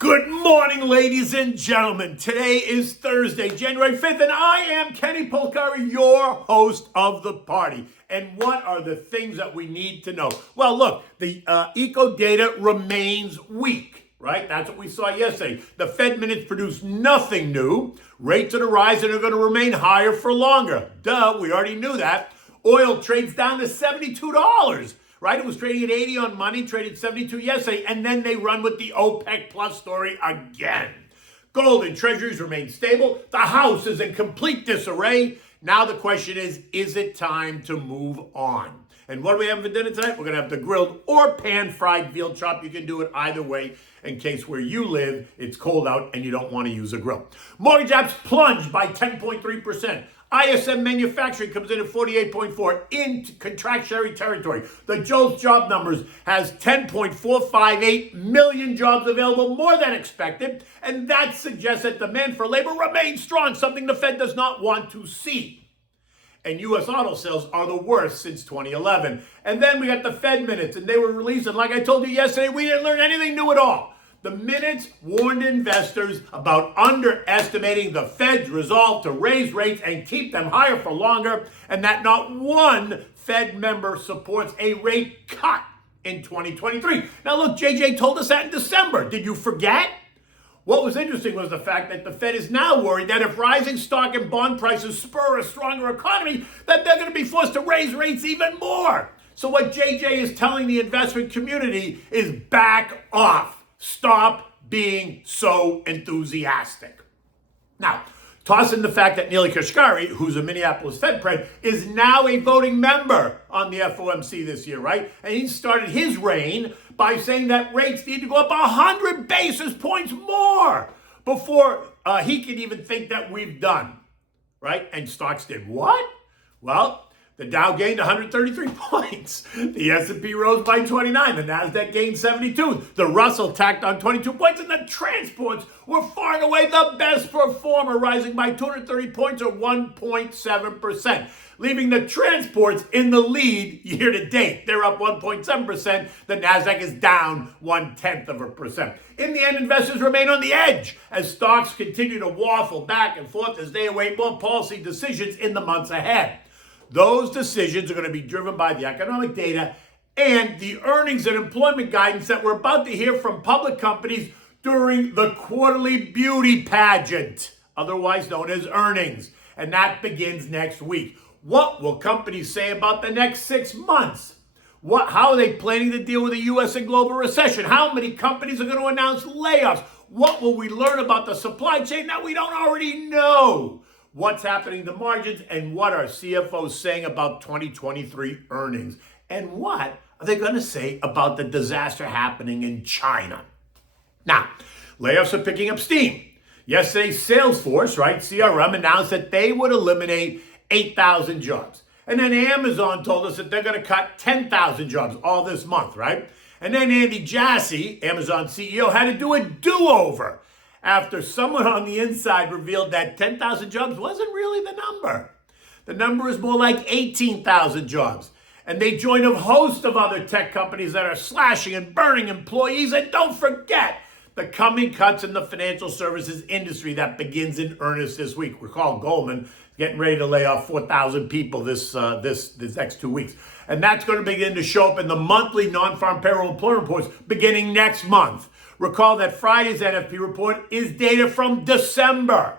Good morning, ladies and gentlemen. Today is Thursday, January 5th, and I am Kenny Polcari, your host of the party. And what are the things that we need to know? Well, look, the eco data remains weak, right? That's what we saw yesterday. The Fed minutes produced nothing new. Rates are on the rise and are going to remain higher for longer. Duh, we already knew that. Oil trades down to $72. Right? It was trading at 80 on Monday, traded 72 yesterday, and then they run with the OPEC plus story again. Gold and treasuries remain stable. The house is in complete disarray. Now the question is it time to move on? And what do we have for dinner tonight? We're going to have the grilled or pan-fried veal chop. You can do it either way in case where you live, it's cold out and you don't want to use a grill. Mortgage apps plunged by 10.3%. ISM manufacturing comes in at 48.4 in contractionary territory. The JOLTS job numbers has 10.458 million jobs available, more than expected, and that suggests that demand for labor remains strong, something the Fed does not want to see. And U.S. auto sales are the worst since 2011. And then we got the Fed minutes, and they were released, and like I told you yesterday, we didn't learn anything new at all. The minutes warned investors about underestimating the Fed's resolve to raise rates and keep them higher for longer, and that not one Fed member supports a rate cut in 2023. Now look, JJ told us that in December. Did you forget? What was interesting was the fact that the Fed is now worried that if rising stock and bond prices spur a stronger economy, that they're going to be forced to raise rates even more. So what JJ is telling the investment community is back off. Stop being so enthusiastic. Now, toss in the fact that Neely Kashkari, who's a Minneapolis Fed Pred, is now a voting member on the FOMC this year, right? And he started his reign by saying that rates need to go up 100 basis points more before he can even think that we've done, right? And stocks did what? Well, the Dow gained 133 points. The S&P rose by 29. The Nasdaq gained 72. The Russell tacked on 22 points, and the transports were far and away the best performer, rising by 230 points or 1.7%, leaving the transports in the lead year to date. They're up 1.7%. The Nasdaq is down 0.1%. In the end, investors remain on the edge as stocks continue to waffle back and forth as they await more policy decisions in the months ahead. Those decisions are going to be driven by the economic data and the earnings and employment guidance that we're about to hear from public companies during the quarterly beauty pageant, otherwise known as earnings. And that begins next week. What will companies say about the next 6 months? How are they planning to deal with the U.S. and global recession? How many companies are going to announce layoffs? What will we learn about the supply chain that we don't already know? What's happening to margins, and what are CFOs saying about 2023 earnings? And what are they going to say about the disaster happening in China? Now, layoffs are picking up steam. Yesterday, Salesforce, right, CRM, announced that they would eliminate 8,000 jobs. And then Amazon told us that they're going to cut 10,000 jobs all this month, right? And then Andy Jassy, Amazon CEO, had to do a do-over after someone on the inside revealed that 10,000 jobs wasn't really the number. The number is more like 18,000 jobs. And they join a host of other tech companies that are slashing and burning employees. And don't forget the coming cuts in the financial services industry that begins in earnest this week. Recall Goldman getting ready to lay off 4,000 people this next 2 weeks. And that's going to begin to show up in the monthly non-farm payroll employment reports beginning next month. Recall that Friday's NFP report is data from December.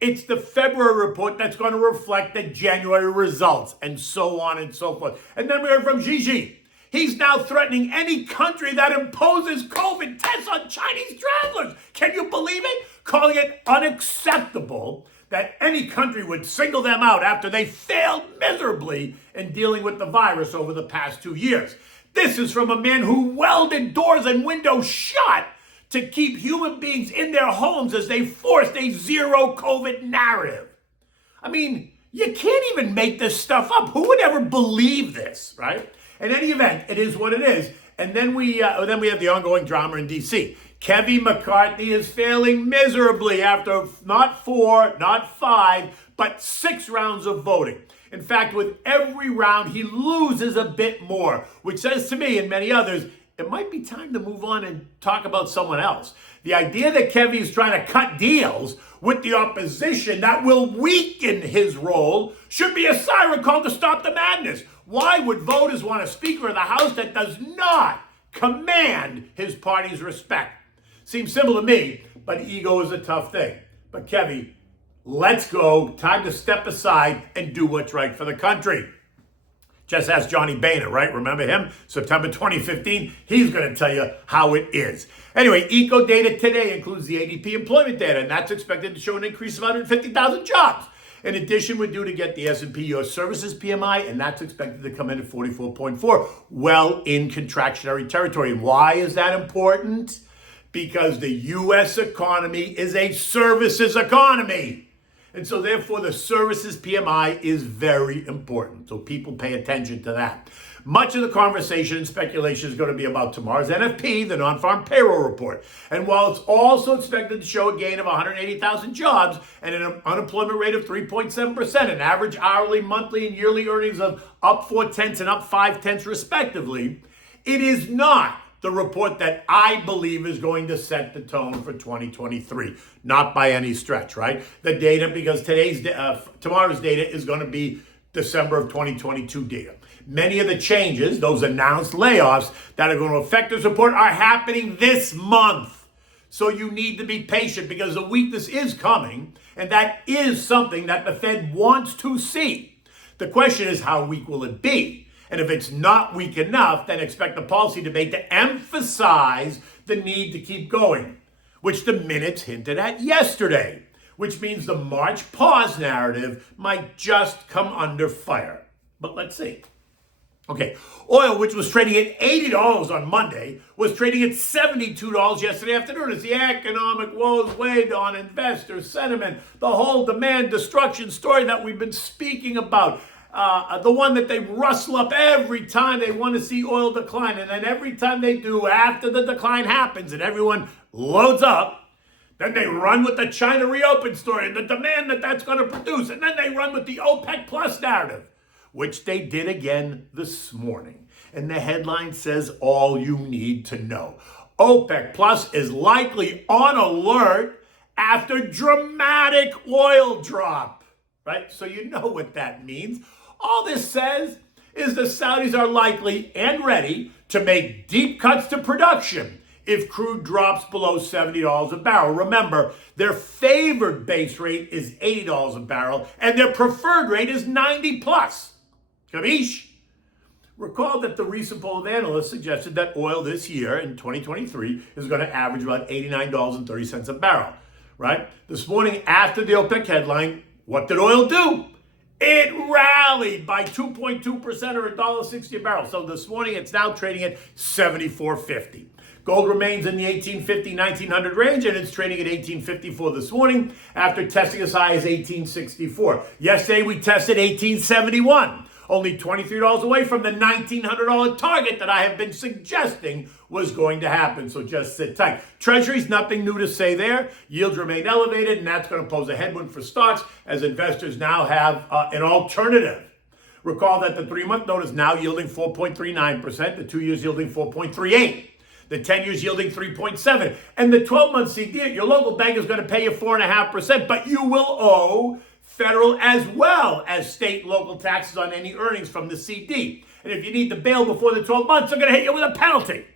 It's the February report that's going to reflect the January results, and so on and so forth. And then we heard from Gigi. He's now threatening any country that imposes COVID tests on Chinese travelers. Can you believe it? Calling it unacceptable that any country would single them out after they failed miserably in dealing with the virus over the past 2 years. This is from a man who welded doors and windows shut to keep human beings in their homes as they forced a zero COVID narrative. I mean, you can't even make this stuff up. Who would ever believe this, right? In any event, it is what it is. And then we have the ongoing drama in D.C. Kevin McCarthy is failing miserably after not 4, not 5, but 6 rounds of voting. In fact, with every round, he loses a bit more, which says to me and many others, it might be time to move on and talk about someone else. The idea that Kevy is trying to cut deals with the opposition that will weaken his role should be a siren call to stop the madness. Why would voters want a Speaker of the House that does not command his party's respect? Seems simple to me, but ego is a tough thing. But Kevy, let's go. Time to step aside and do what's right for the country. Just ask Johnny Boehner, right? Remember him? September 2015. He's going to tell you how it is. Anyway, eco data today includes the ADP employment data, and that's expected to show an increase of 150,000 jobs. In addition, we're due to get the S&P U.S. Services PMI, and that's expected to come in at 44.4, well in contractionary territory. And why is that important? Because the U.S. economy is a services economy. And so therefore the services PMI is very important. So people pay attention to that. Much of the conversation and speculation is going to be about tomorrow's NFP, the non-farm payroll report. And while it's also expected to show a gain of 180,000 jobs and an unemployment rate of 3.7%, an average hourly, monthly, and yearly earnings of up 0.4 and up 0.5 respectively, it is not the report that I believe is going to set the tone for 2023. Not by any stretch, right? The data, because tomorrow's data is going to be December of 2022 data. Many of the changes, those announced layoffs that are going to affect this report are happening this month. So you need to be patient because the weakness is coming, and that is something that the Fed wants to see. The question is, how weak will it be? And if it's not weak enough, then expect the policy debate to emphasize the need to keep going, which the minutes hinted at yesterday, which means the March pause narrative might just come under fire. But let's see. Okay, oil, which was trading at $80 on Monday, was trading at $72 yesterday afternoon as the economic woes weighed on investor sentiment, the whole demand destruction story that we've been speaking about. The one that they rustle up every time they want to see oil decline. And then every time they do, after the decline happens and everyone loads up, then they run with the China reopen story and the demand that that's going to produce. And then they run with the OPEC plus narrative, which they did again this morning. And the headline says all you need to know. OPEC plus is likely on alert after dramatic oil drop, right? So you know what that means. All this says is the Saudis are likely and ready to make deep cuts to production if crude drops below $70 a barrel. Remember, their favored base rate is $80 a barrel, and their preferred rate is 90 plus. Kavish? Recall that the recent poll of analysts suggested that oil this year in 2023 is going to average about $89.30 a barrel, right? This morning after the OPEC headline, what did oil do? It rallied by 2.2% or $1.60 a barrel. So this morning it's now trading at $74.50. Gold remains in the 1850-1900 range, and it's trading at 1854 this morning after testing as high as 1864. Yesterday we tested 1871, only $23 away from the $1,900 target that I have been suggesting was going to happen. So just sit tight. Treasuries, nothing new to say there. Yields remain elevated, and that's going to pose a headwind for stocks as investors now have an alternative. Recall that the 3-month note is now yielding 4.39%, the 2 years yielding 4.38%. The 10 years yielding 3.7%. And the 12-month CD at your local bank is going to pay you 4.5%, but you will owe federal as well as state and local taxes on any earnings from the CD. And if you need to bail before the 12 months, they're going to hit you with a penalty.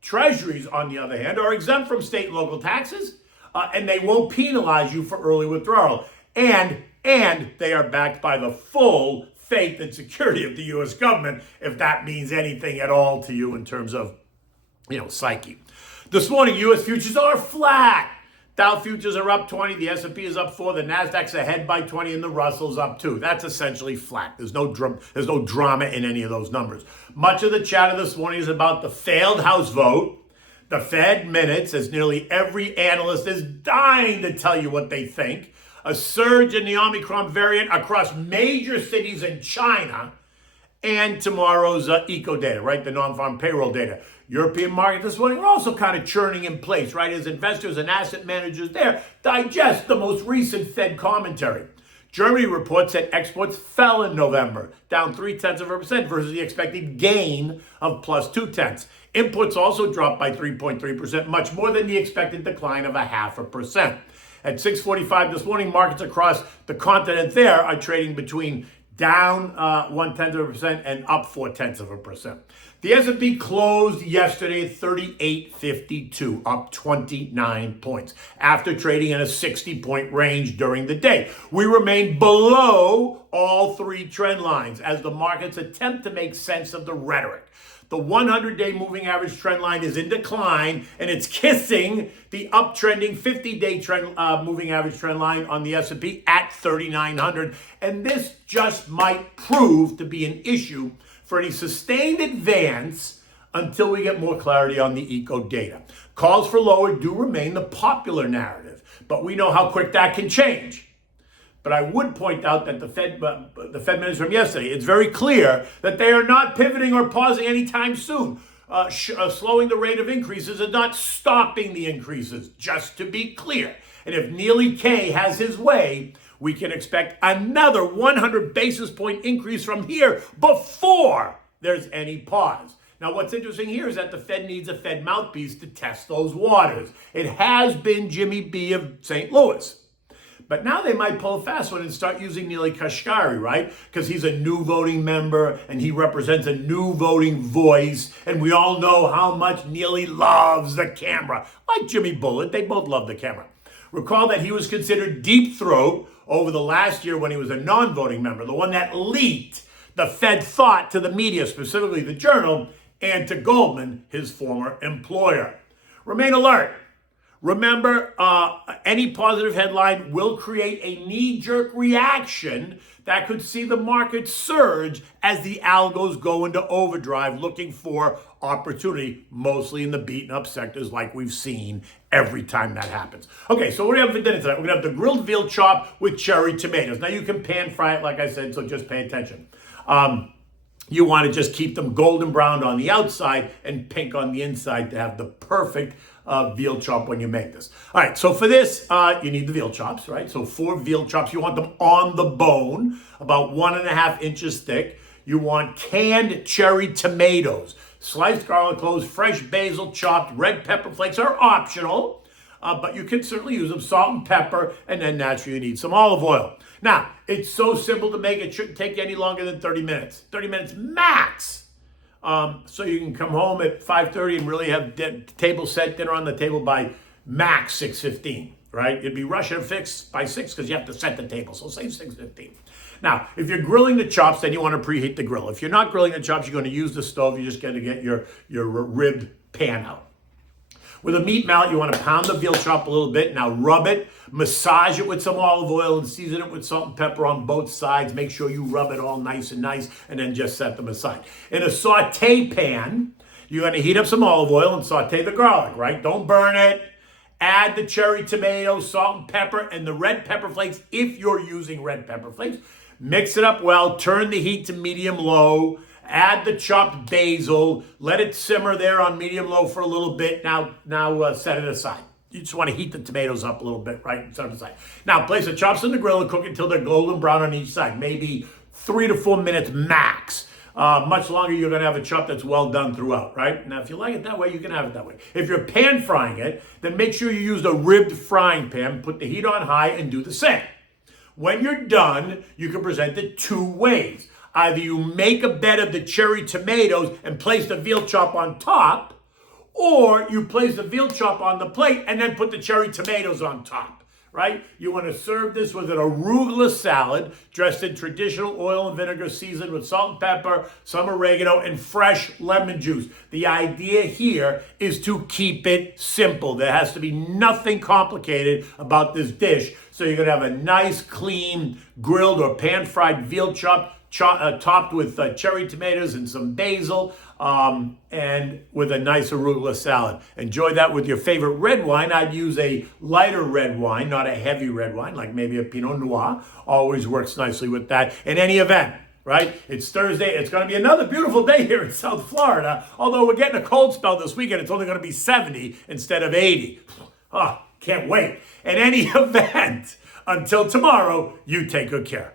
Treasuries, on the other hand, are exempt from state and local taxes, and they won't penalize you for early withdrawal. And they are backed by the full faith and security of the U.S. government, if that means anything at all to you in terms of psyche. This morning, U.S. futures are flat. Dow futures are up 20, the S&P is up 4, the Nasdaq's ahead by 20, and the Russell's up 2. That's essentially flat. There's no drama in any of those numbers. Much of the chatter this morning is about the failed House vote, the Fed minutes, as nearly every analyst is dying to tell you what they think, a surge in the Omicron variant across major cities in China, and tomorrow's eco data, right? The non-farm payroll data. European market this morning are also kind of churning in place, right? As investors and asset managers there digest the most recent Fed commentary. Germany reports that exports fell in November, down 0.3% versus the expected gain of plus 0.2. Imports also dropped by 3.3%, much more than the expected decline of 0.5%. At 6:45 this morning, markets across the continent there are trading between down 0.1% and up 0.4%. The S&P closed yesterday at 3852, up 29 points, after trading in a 60-point range during the day. We remain below all three trend lines as the markets attempt to make sense of the rhetoric. The 100-day moving average trend line is in decline, and it's kissing the uptrending 50-day trend moving average trend line on the S&P at 3,900. And this just might prove to be an issue for any sustained advance until we get more clarity on the eco data. Calls for lower do remain the popular narrative, but we know how quick that can change. But I would point out that the Fed minutes from yesterday, it's very clear that they are not pivoting or pausing anytime soon. Slowing the rate of increases and not stopping the increases, just to be clear. And if Neely K has his way, we can expect another 100 basis point increase from here before there's any pause. Now, what's interesting here is that the Fed needs a Fed mouthpiece to test those waters. It has been Jimmy B of St. Louis. But now they might pull a fast one and start using Neely Kashkari, right? Because he's a new voting member and he represents a new voting voice. And we all know how much Neely loves the camera. Like Jimmy Bullitt, they both love the camera. Recall that he was considered deep throat over the last year when he was a non-voting member, the one that leaked the Fed thought to the media, specifically the Journal, and to Goldman, his former employer. Remain alert. Remember, any positive headline will create a knee-jerk reaction that could see the market surge as the algos go into overdrive looking for opportunity, mostly in the beaten-up sectors like we've seen every time that happens. Okay, so what do we have for dinner tonight? We're going to have the grilled veal chop with cherry tomatoes. Now, you can pan fry it, like I said, so just pay attention. You want to just keep them golden brown on the outside and pink on the inside to have the perfect veal chop when you make this. All right, so for this, you need the veal chops, right? So 4 veal chops. You want them on the bone, about 1.5 inches thick. You want canned cherry tomatoes, sliced garlic cloves, fresh basil chopped, red pepper flakes are optional, but you can certainly use them, salt and pepper, and then naturally you need some olive oil. Now, it's so simple to make, it shouldn't take you any longer than 30 minutes. 30 minutes max. So you can come home at 5:30 and really have table set, dinner on the table by max 6:15, right? You'd be rushing to fix by 6 because you have to set the table. So say 6:15. Now, if you're grilling the chops, then you want to preheat the grill. If you're not grilling the chops, you're going to use the stove. You're just going to get your ribbed pan out. With a meat mallet, you want to pound the veal chop a little bit. Now rub it, massage it with some olive oil, and season it with salt and pepper on both sides. Make sure you rub it all nice, and then just set them aside. In a saute pan, you're going to heat up some olive oil and saute the garlic, right? Don't burn it. Add the cherry tomatoes, salt and pepper, and the red pepper flakes if you're using red pepper flakes. Mix it up well. Turn the heat to medium-low. Add the chopped basil. Let it simmer there on medium-low for a little bit. Now set it aside. You just want to heat the tomatoes up a little bit, right? Set it aside. Now place the chops in the grill and cook until they're golden brown on each side. Maybe 3 to 4 minutes max. Much longer, you're going to have a chop that's well done throughout, right? Now, if you like it that way, you can have it that way. If you're pan frying it, then make sure you use a ribbed frying pan. Put the heat on high and do the same. When you're done, you can present it 2 ways. Either you make a bed of the cherry tomatoes and place the veal chop on top, or you place the veal chop on the plate and then put the cherry tomatoes on top, right? You want to serve this with an arugula salad dressed in traditional oil and vinegar, seasoned with salt and pepper, some oregano, and fresh lemon juice. The idea here is to keep it simple. There has to be nothing complicated about this dish. So you're going to have a nice, clean, grilled or pan-fried veal chop, topped with cherry tomatoes and some basil, and with a nice arugula salad. Enjoy that with your favorite red wine. I'd use a lighter red wine, not a heavy red wine, like maybe a Pinot Noir. Always works nicely with that. In any event, right? It's Thursday. It's going to be another beautiful day here in South Florida, although we're getting a cold spell this weekend. It's only going to be 70 instead of 80. Oh, can't wait. In any event, Until tomorrow, you take good care.